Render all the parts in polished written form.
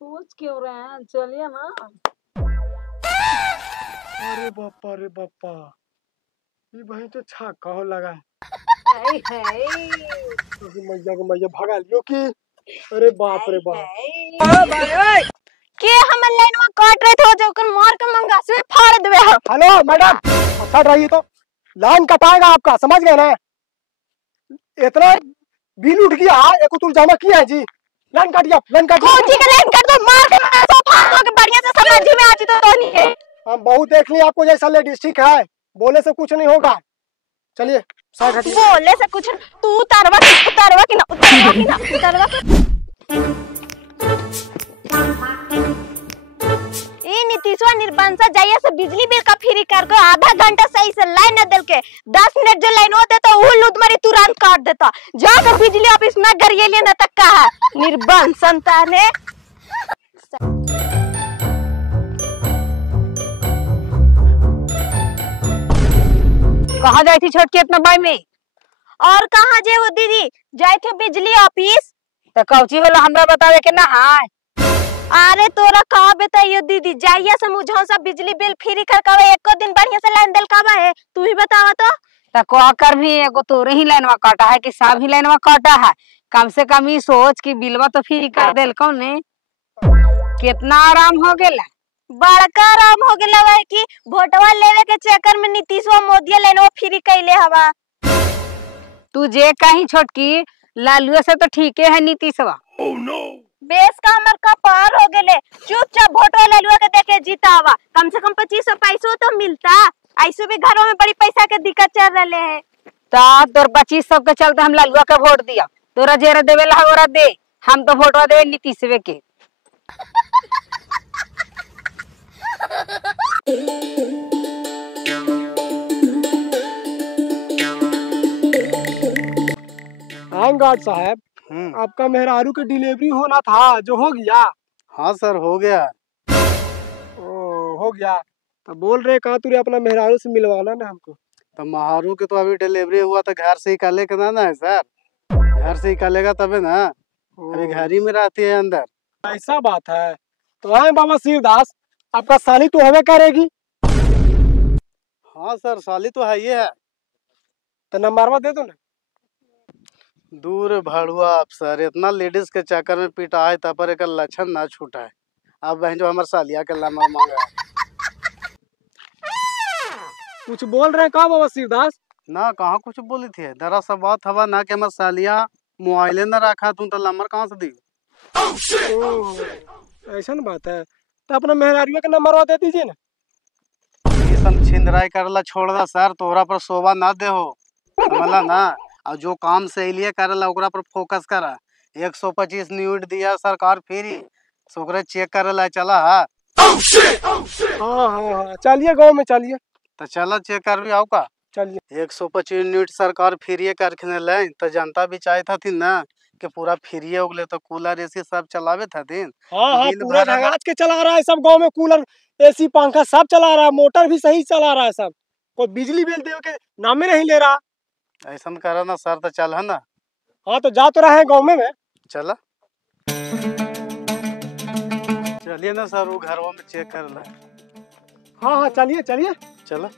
सोच क्यों रहे हैं, चलिए ना। अरे बापा रे बापा, ये भाई तो छक्का हो लगा है। मैया को मैया भगा लियो की। अरे बाप रे बाप। के हम लाइन में काट रहे थे जो कर मार के मंगा से फाड़ देवे। हेलो मैडम, अच्छा रहिए तो लाइन कटाएगा आपका, समझ गए ना। इतना बिल उठ गया है, एक तुम जमा किया है जी। लाइन काटिए, लाइन काटिए। कोची के लाइन कर दो, मार के मैं तो फाड़ दो के बढ़िया से समझ में आती तो नहीं है। हम बहुत देख लिए आपको जैसा लेडीज, ठीक है, बोले से कुछ नहीं होगा। चलिए साइड हटिए। बोले से कुछ तू उतारवा की ना। ई नीतीशवा निर्बंसा जाइए से बिजली बिल का फ्री कर को आधा घंटा सही से लाइन न देल के 10 मिनट जो लाइन होते तो वो लुदमरी तुरंत काट देता। जाकर बिजली ऑफिस में घर ये लेना तक का है निर्बंसन ताने। कहाँ जाई थी छोटकी इतना बाई में? और कहाँ जे वो दीदी जाए थे बिजली ऑफिस। तो कौची होला हमरा बतावे के ना है। अरे तोरा कहा बताइयो दीदी, जाइए से मुझे सब बिजली बिल फ्री करकावे, एको दिन बढ़िया से लाइन देलकावा है, तू ही बतावा तो का कर भी एगो तोरे ही लाइनवा काटा है कि सब ही लाइनवा काटा है? कम से कम ही सोच कि बिलवा तो फ्री कर देल कौने, कितना आराम हो गेला। बड़का आराम हो गेला है कि वोटवा लेवे के चक्कर में नीतीशवा मोदी लाइनवा फ्री कैले हवा। तू जे कहीं छोटकी, लालुआ से तो ठीक है नीतीशवा। Oh no. बेस का हमर का पार हो गेले, चुपचाप वोटवा लालुआ के देके जीतावा, कम से कम 2500 पैसों तो मिलता। ऐसे भी घरों में बड़ी पैसा के दिक्कत चल रहे है। तोर 2500 के चलते हम लालुआ के वोट दिया, तोरा जेरा देवे ला ओरा दे, हम तो वोटवा देवे नीतीशवे के। गार्ड साहब, आपका मेहरारू की डिलीवरी होना था, जो हो गया? हाँ सर, हो गया। हो गया तो बोल रहे कहा तुरे अपना मेहरारू से मिलवाना ना हमको। तो महारू के तो अभी डिलीवरी हुआ तो घर से ही काले का ना है सर, घर से ही कालेगा तबे ना, अभी घर ही में रहती है अंदर। ऐसा बात है तो आए बाबा शिवदास, आपका साली तो हमें करेगी। हाँ सर, साली तो है ये है। तो नंबरवा दे दो ना। दूर भड़ुआ अफसर, इतना लेडीज के चक्कर में पीटा है तब पर एक लक्षण ना छूटा है। अब बहन जो हमारे सालिया के नंबर मांगा है। कुछ बोल रहे हैं कहा बाबा शिवदास? ना कहाँ कुछ बोली थी, दरअसल बात हवा ना कि हमारे सालिया मोबाइले न रखा तू तो नंबर कहाँ से दी। ऐसा न बात है तो अपना मेहरारू का नंबरवा दे दीजिए ना। ये सब छिंदराई करला छोड़ दा सर, तोहरा पर शोभा ना दे हो, समझला ना। और जो काम सही लिए करला ओकरा पर फोकस करा। 125 यूनिट दिया सरकार फ्री, ओकरे चेक करला चला। हाँ हाँ चलिए गाँव में चलिए। तो चला चेक कर भी आओ का। चलिए 125 यूनिट सरकार फ्री करके ले, तो जनता भी चाहता थी ना कि पूरा फ्री हो गए, तो कूलर एसी सब चलावे था दिन। हाँ पूरा ढंगाच के चला रहा है सब गांव में, कूलर एसी पंखा सब चला रहा है, मोटर भी सही चला रहा है सब, कोई बिजली बिल दे के नाम में नहीं ले रहा। ऐसा करा ना सर, तो चल है ना। हाँ तो जा तो रहे हैं गाँव में चला चलिए ना सर, वो घरों में चेक कर ले। हाँ चलिए चलिए चला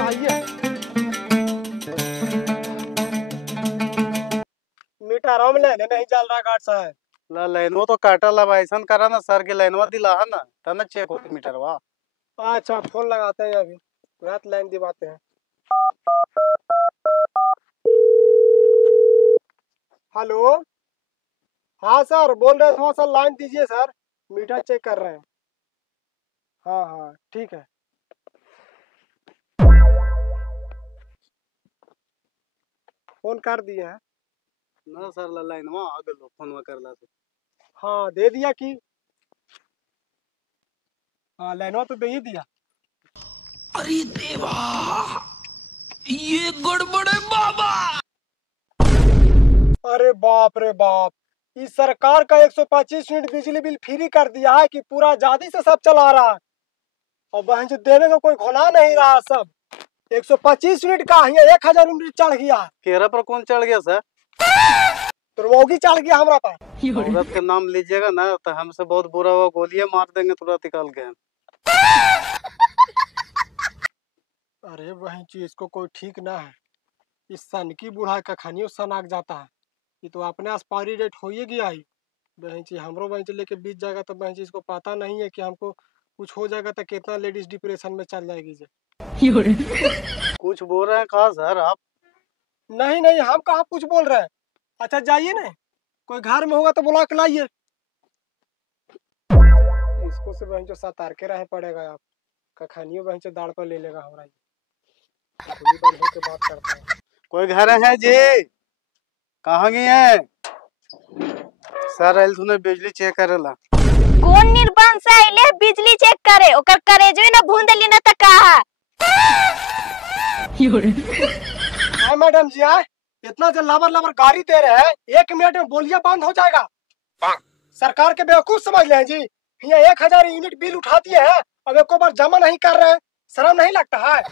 आइए। मीटर में लेने नहीं चल रहा गार्ड साहब। ला लाइनवा तो काटा ला, ऐसा करा ना सर के लाइनवा दिला है ना, तब ना चेक होती मीटरवा। अच्छा फोन लगाते हैं, अभी रात लाइन दिवाते हैं। हेलो, हाँ सर बोल रहे थे सर, लाइन दीजिए सर, मीटर चेक कर रहे हैं। हाँ ठीक है। फोन कर दिए हैं ना सर, लाइनवा आ गलो फोनवा करला से। हाँ दे दिया कि हाँ लाइनवा तो दे ही दिया। अरे देवा, ये गड़बड़ है बाबा। अरे बाप रे बाप, इस सरकार का 125 यूनिट बिजली बिल फ्री कर दिया है कि पूरा आजादी से सब चला रहा है, और बहन जो देने का कोई घोला नहीं रहा। सब 125 यूनिट का ही 1000 यूनिट चढ़ गया। केरा पर कौन चढ़ गया सर? तो रोगी चढ़ गया हमरा पर। औरत के नाम लीजिएगा ना तो हमसे बहुत बुरा हुआ, गोलियां मार देंगे तुरंत निकाल के। अरे बहन जी, इसको कोई ठीक ना है। इस सन की बूढ़ा का खानियों सन आग जाता है। ये तो अपने एक्सपायरी डेट हो ही गया ही। बहन जी हमरो बहन जी लेके बीत जाएगा तो बहन जी इसको पता नहीं है कि हमको कुछ हो जाएगा तो कितना लेडीज डिप्रेशन में चल जाएगी जी। कुछ बोल रहे हैं कहा सर आप? नहीं नहीं, हम कहाँ कुछ बोल रहे हैं। अच्छा जाइए ना, कोई घर में होगा तो बुला के लाइए। इसको से बहन जो सतार के रहे पड़ेगा। आप कखानियों बहन से दाड़ पर ले लेगा हमारा। गोली बंद होके बात करता है। कोई घर है जी? कहाँ गई है? सर आइल तूने बिजली चेक करेला। कौन निर्बंध से आइले बिजली चेक करे? ओकर करेजवे ना भून देली ना त कहा। हाय मैडम जी, आए इतना जो लबर लबर गाड़ी दे रहे हैं, 1 मिनट में बोलिया बंद हो जाएगा। सरकार के बेवकूफ समझ ले हैं जी। यहाँ 1000 यूनिट बिल उठा दिए हैं, अब एको बार जमा नहीं कर रहे हैं। शर्म नहीं लगता है?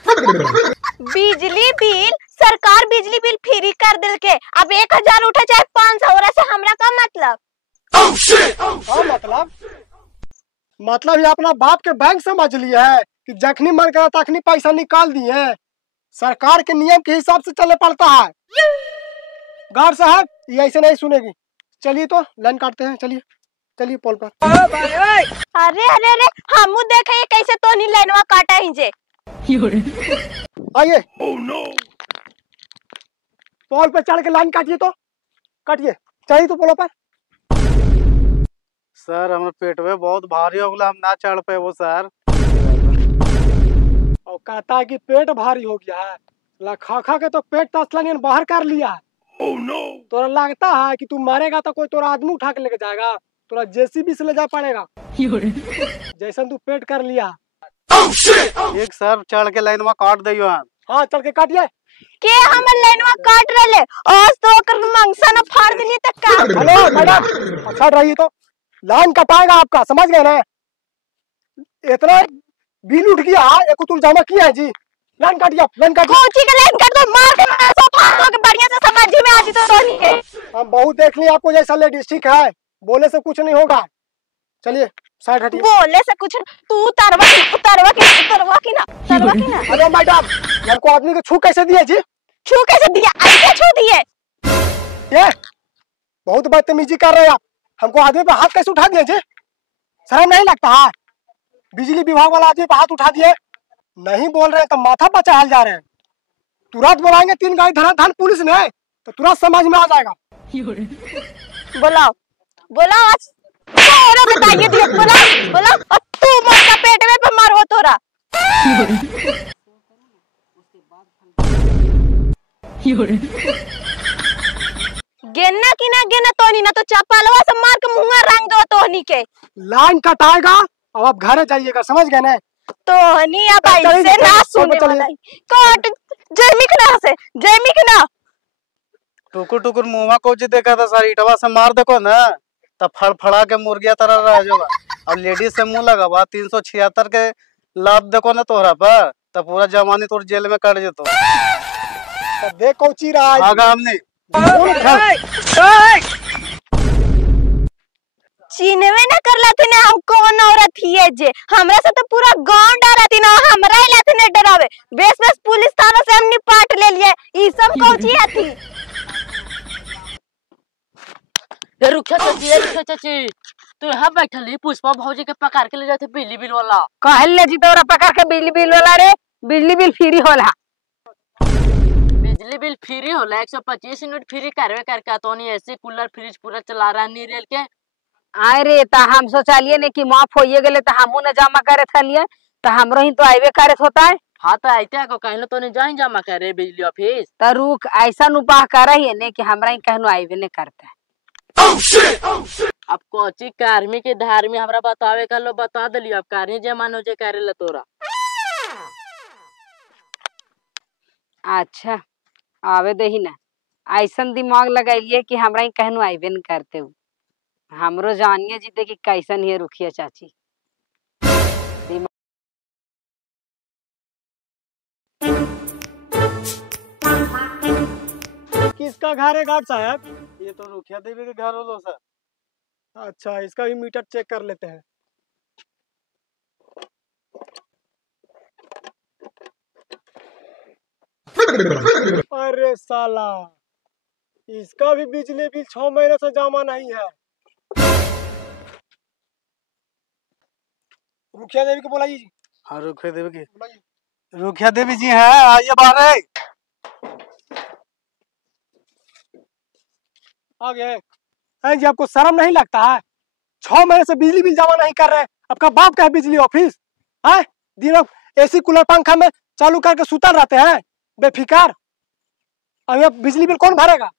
बिजली बिल सरकार बिजली बिल फ्री कर दिल के, अब 1000 उठे चाहे 500, और से हमरा का मतलब? हाँ मतलब ये अपना बाप के बैंक समझ लिया है कि जखनी मन करा तखनी पैसा निकाल दिए। सरकार के नियम के हिसाब से चलने पड़ता है। गार्ड साहब ये ऐसे नहीं सुनेगी। चलिए तो लाइन काटते हैं, चलिए चलिए पोल पर। अरे अरे अरे, हमू देखे कैसे तो नहीं लाइनवा काटा ही जे। आइए पोल पर चढ़ के लाइन काटिए तो काटिए। चाहिए तो पोल पर। सर हमारे पेट में बहुत भारी हो गया, हम ना चढ़ पे वो सर। और कहता है कि पेट भारी हो गया है। खा खा के तो पेट तसलन बाहर कर लिया है। तोरा लगता है कि तू मारेगा तो कोई तोरा आदमी उठा के लेके जाएगा? तोरा जेसीबी से ले जा पड़ेगा। जैसन तू पेट कर लिया। एक सर चढ़ के लाइन में काट दियो। हाँ चल के काटिए। के हमर लाइनवा काट रहले, आज तो ओकर मंगसा ना फाड़ देली त का। हेलो मैडम, अच्छा रहिए तो लाइन कटाएगा आपका, समझ गए ना? इतना बिल उठ गया है, एको तू जमा किया है जी। लाइन काटिए, लाइन काटिए। कोची के लाइन काट दो, मार के मार फाड़ के बढ़िया से समझ में आ जी तो नहीं है। हम बहुत देख लिए आपको जैसा लेडीज, ठीक है? बोले से कुछ नहीं होगा। चलिए साइड हटिए। बोले से कुछ तू तरवा की ना। हेलो मैडम, हमको आदमी को छू कैसे दिए जी? छू कैसे दिया? ऐसे छू दिए? ये बहुत बदतमीजी कर रहे हैं आप। हमको आदमी पे हाथ कैसे उठा दिए जी? शर्म नहीं लगता है? बिजली विभाग वाला आदमी पे हाथ उठा दिए। नहीं बोल रहे तो माथा पर चढ़ाल जा रहे हैं। तुरंत बुलाएंगे 3 गाड़ी धराधान पुलिस ने तो तुरंत समझ में आ जाएगा। बुलाओ बुलाओ, आज बताइए दिया। बुलाओ और तू मोटा पेट में बीमार हो तोरा। गेना की ना गेना तोनी ना तो चप्पलवा से मार के मुंह रंग दो तोनी के। लाइन कटाएगा अब आप घर जाइएगा, समझ गए ना? तोनी अब ऐसे ना सुने वाला काट जैमिक ना टुकुर टुकुर मुंह को जी देखा था सर, इटवा से मार देखो ना तब फड़फड़ा के मुर्गिया तरह रह जाएगा। और लेडीज से मुंह लगा बा 376 के लाभ देखो ना तोहरा पर, तब पूरा जवानी तोर जेल में कट जेतो। तो देख कोची रहा है आगा हमने चीनवे ना कर लाते ना हम कौन औरत ही है जे। हमरा से तो पूरा गांव डराती ना, हमरा ही लाते ना डरावे। बेस पुलिस थाना से हम निपाट ले लिए। ई सब कौची आती? रुक चाची तू यहाँ बैठल पुष्पा भौजी के पकड़ के ले जाते बिजली बिल वाला। कहल ले जी तोरा पकड़ के बिजली बिल वाला रे। बिजली बिल फ्री होला। बिजली बिल फ्री होला, 125 यूनिट फ्री करवे करके तो नहीं ऐसे कूलर फ्रिज पूरा चला रहा नहीं रेल के। आए रे ता हम सोचालिए ने कि माफ होइए गेले तो हमू न जमा करे थलिए तो हमरो ही तो आइबे करे होता है। हाँ तो आते को कहलो तो नहीं जाए जमा करे बिजली ऑफिस। तो रुक ऐसा उपाय कर रही है ने कि हमरा ही कहनो आइबे ने करता है। अब कोची कार्मी के धार में हमरा बतावे का लो बता दिलियो। अब कार्मी जे मानो जे करे ला तोरा। अच्छा आवे दही ना, ऐसन दिमाग लगाइलिए कि हमरा ही कहनो आइबे न करते हूँ। हमरो जानिए जीते कि कैसन है रुखिया चाची। किसका घर है गार्ड साहब? ये तो रुखिया देवी के घर होलो सर। अच्छा, इसका भी मीटर चेक कर लेते हैं। अरे साला, इसका भी बिजली बिल 6 महीने से जमा नहीं है। रुखिया देवी को बुलाइए जी। हाँ रुखिया देवी की। बुलाइए। रुखिया देवी जी हैं, आइए बाहर। आ गए। जी, आपको शर्म नहीं लगता है? 6 महीने से बिजली बिल जमा नहीं कर रहे। आपका बाप का है बिजली ऑफिस है? दिनों एसी कूलर पंखा में चालू करके सुतल रहते हैं बेफिकार। अब ये बिजली बिल कौन भरेगा?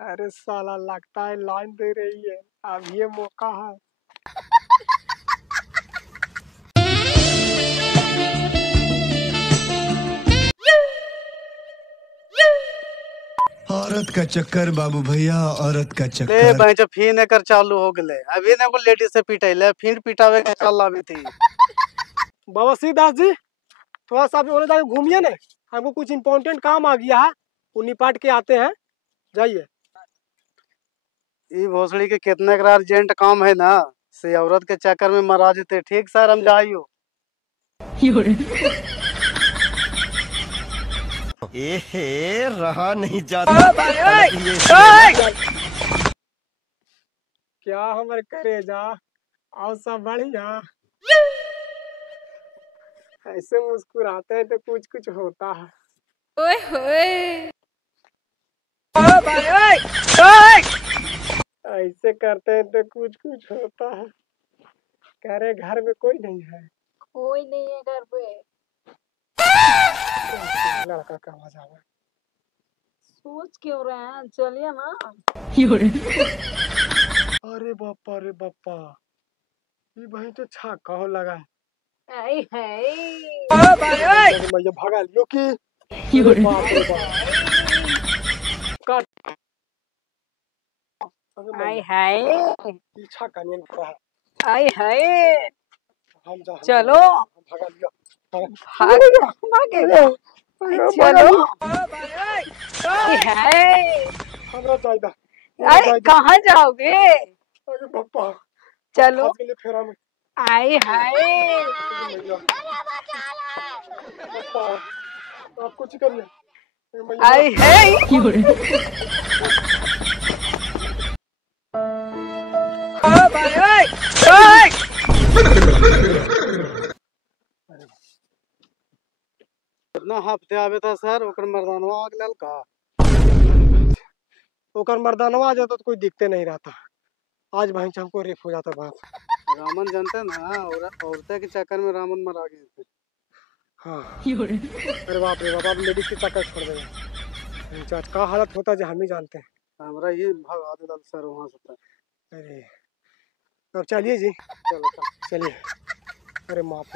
अरे साला, लगता है लाइन दे रही है। अब ये मौका है। औरत का चक्कर बाबू भैया, औरत का ले चक्कर। बहन फिर एकर चालू हो गए। अभी ने को लेडीज से पिटैले, फिर पिटावे के चल भी थी। बाबा शिवदास जी, थोड़ा सा भी जाके घूमिए ना। हमको कुछ इम्पोर्टेंट काम आ गया है, वो निपट के आते हैं। जाइए। ई भोसड़ी के कितने का अर्जेंट काम है ना, से औरत के चक्कर में मरा जेते। ठीक सर, हम जाइयो। एहे, रहा नहीं जाता। क्या हमारे करेजा और सब बढ़िया। ऐसे मुस्कुराते हैं तो कुछ कुछ होता है। ओए होए। ऐसे करते हैं तो कुछ कुछ होता है। कह रहे घर में कोई नहीं है। कोई नहीं है घर पे। लड़का का आवाज आ रहा है। सोच क्यों रहे हैं, चलिए ना। अरे बापा, अरे बापा, ये भाई तो छक्का हो लगा है। आई है। मैं भगा लियो कि बाप रे बाप। काट। आई है। ये छक्का नहीं रहा है। आई है। हम जा। चलो। भगा लियो। भागेगा। चलो। आई है। हमरा जायदा। अरे कहाँ जाओगे? अरे बापा, चलो। के लिए फेरा में। आई हाय। आप कुछ करिए। आई है। कितना हफ्ते आवे था सर, ओकर मर्दानवा आग लल का। ओकर मर्दानवा आ जाता तो कोई दिखते नहीं रहता। आज भाई हमको रेप हो जाता बात। रामन जानते ना, औरतें के चक्कर में रामन मरा गए थे। हाँ। अरे बाप रे बाप, आप लेडीज के चक्कर छोड़ देंगे। इंचार्ज का हालत होता है हम ही जानते हैं। हमरा ये भगा देता सर वहाँ से। अरे अब चलिए जी। चलो चलिए। अरे माफ।